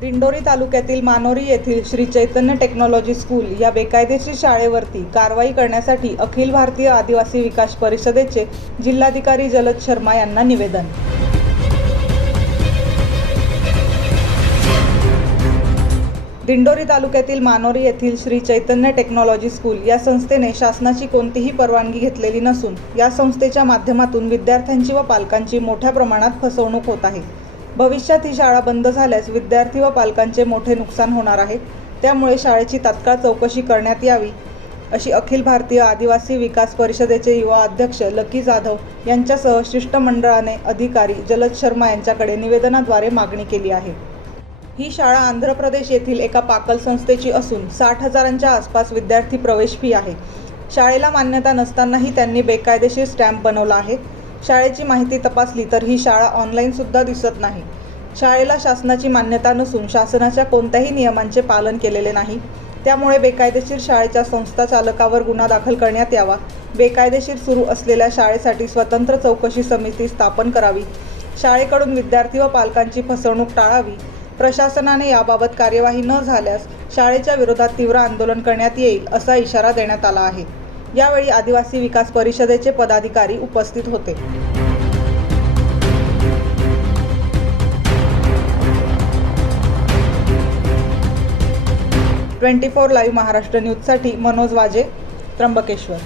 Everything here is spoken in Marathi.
दिंडोरी तालुक्यातील मानोरी येथील श्री चैतन्य टेक्नॉलॉजी स्कूल या बेकायदेशीर शाळेवरती कारवाई करण्यासाठी अखिल भारतीय आदिवासी विकास परिषदेचे जिल्हाधिकारी जलद शर्मा यांना निवेदन. दिंडोरी तालुक्यातील मानोरी येथील श्री चैतन्य टेक्नॉलॉजी स्कूल या संस्थेने शासनाची कोणतीही परवानगी घेतलेली नसून या संस्थेच्या माध्यमातून विद्यार्थ्यांची व पालकांची मोठ्या प्रमाणात फसवणूक होत आहे. भविष्यात ही शाळा बंद झाल्यास विद्यार्थी व पालकांचे मोठे नुकसान होणार आहे. त्यामुळे शाळेची तात्काळ चौकशी करण्यात यावी अशी अखिल भारतीय आदिवासी विकास परिषदेचे युवा अध्यक्ष लकी जाधव यांच्यासह शिष्टमंडळाने अधिकारी जलद शर्मा यांच्याकडे निवेदनाद्वारे मागणी केली आहे. ही शाळा आंध्र प्रदेश येथील एका पाकल संस्थेची असून साठ हजारांच्या आसपास विद्यार्थी प्रवेश फी आहे. शाळेला मान्यता नसतानाही त्यांनी बेकायदेशीर स्टॅम्प बनवला आहे. शाळेची माहिती तपासली तर ही शाळा ऑनलाईनसुद्धा दिसत नाही. शाळेला शासनाची मान्यता नसून शासनाच्या कोणत्याही नियमांचे पालन केलेले नाही. त्यामुळे बेकायदेशीर शाळेच्या संस्था चालकावर गुन्हा दाखल करण्यात यावा. बेकायदेशीर सुरू असलेल्या शाळेसाठी स्वतंत्र चौकशी समिती स्थापन करावी. शाळेकडून विद्यार्थी व पालकांची फसवणूक टाळावी. प्रशासनाने याबाबत कार्यवाही न झाल्यास शाळेच्या विरोधात तीव्र आंदोलन करण्यात येईल असा इशारा देण्यात आला आहे. यावेळी आदिवासी विकास परिषदेचे पदाधिकारी उपस्थित होते. ट्वेंटी फोर लाईव्ह महाराष्ट्र न्यूजसाठी मनोज वाजे त्र्यंबकेश्वर.